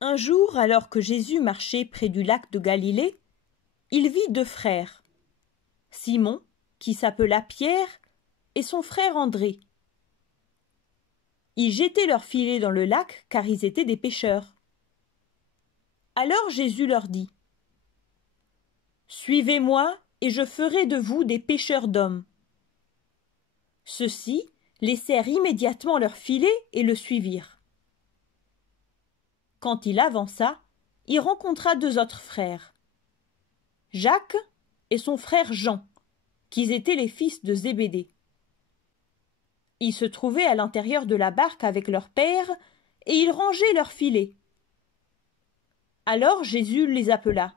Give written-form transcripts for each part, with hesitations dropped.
Un jour, alors que Jésus marchait près du lac de Galilée, il vit deux frères, Simon, qui s'appela Pierre, et son frère André. Ils jetaient leurs filets dans le lac, car ils étaient des pêcheurs. Alors Jésus leur dit : « Suivez-moi, et je ferai de vous des pêcheurs d'hommes. » Ceux-ci laissèrent immédiatement leurs filets et le suivirent. Quand il avança, il rencontra deux autres frères, Jacques et son frère Jean, qui étaient les fils de Zébédée. Ils se trouvaient à l'intérieur de la barque avec leur père, et ils rangeaient leurs filets. Alors Jésus les appela.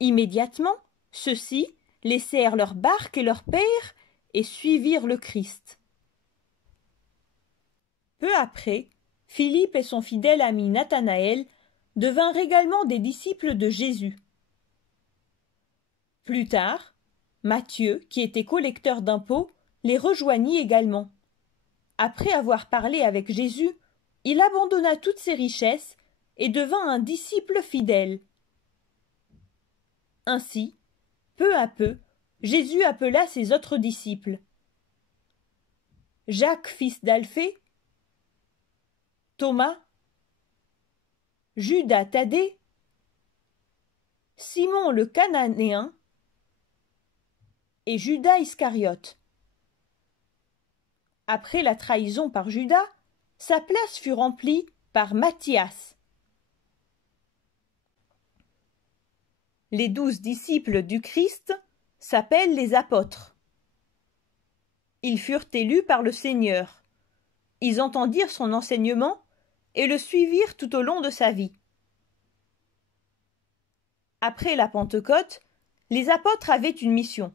Immédiatement, ceux-ci laissèrent leur barque et leur père et suivirent le Christ. Peu après, Philippe et son fidèle ami Nathanaël devinrent également des disciples de Jésus. Plus tard, Matthieu, qui était collecteur d'impôts, les rejoignit également. Après avoir parlé avec Jésus, il abandonna toutes ses richesses et devint un disciple fidèle. Ainsi, peu à peu, Jésus appela ses autres disciples. Jacques, fils d'Alphée, Thomas, Judas Thaddée, Simon le Cananéen et Judas Iscariote. Après la trahison par Judas, sa place fut remplie par Matthias. Les 12 disciples du Christ s'appellent les apôtres. Ils furent élus par le Seigneur. Ils entendirent son enseignement et le suivirent tout au long de sa vie. Après la Pentecôte, les apôtres avaient une mission :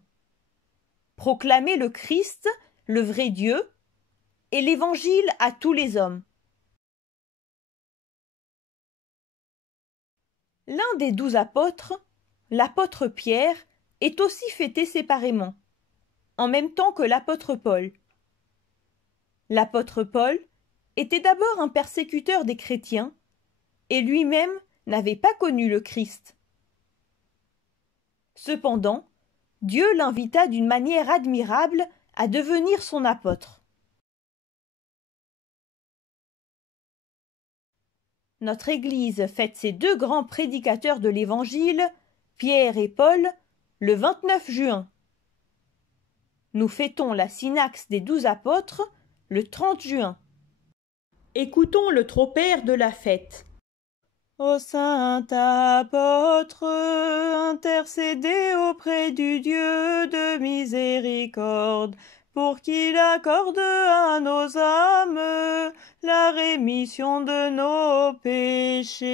proclamer le Christ, le vrai Dieu, et l'Évangile à tous les hommes. L'un des 12 apôtres, l'apôtre Pierre, est aussi fêté séparément, en même temps que l'apôtre Paul. L'apôtre Paul était d'abord un persécuteur des chrétiens, et lui-même n'avait pas connu le Christ. Cependant, Dieu l'invita d'une manière admirable à devenir son apôtre. Notre Église fête ces deux grands prédicateurs de l'Évangile, Pierre et Paul, le 29 juin. Nous fêtons la synaxe des 12 apôtres le 30 juin. Écoutons le tropère de la fête. Ô saint apôtre, intercédez auprès du Dieu de miséricorde, pour qu'il accorde à nos âmes la rémission de nos péchés.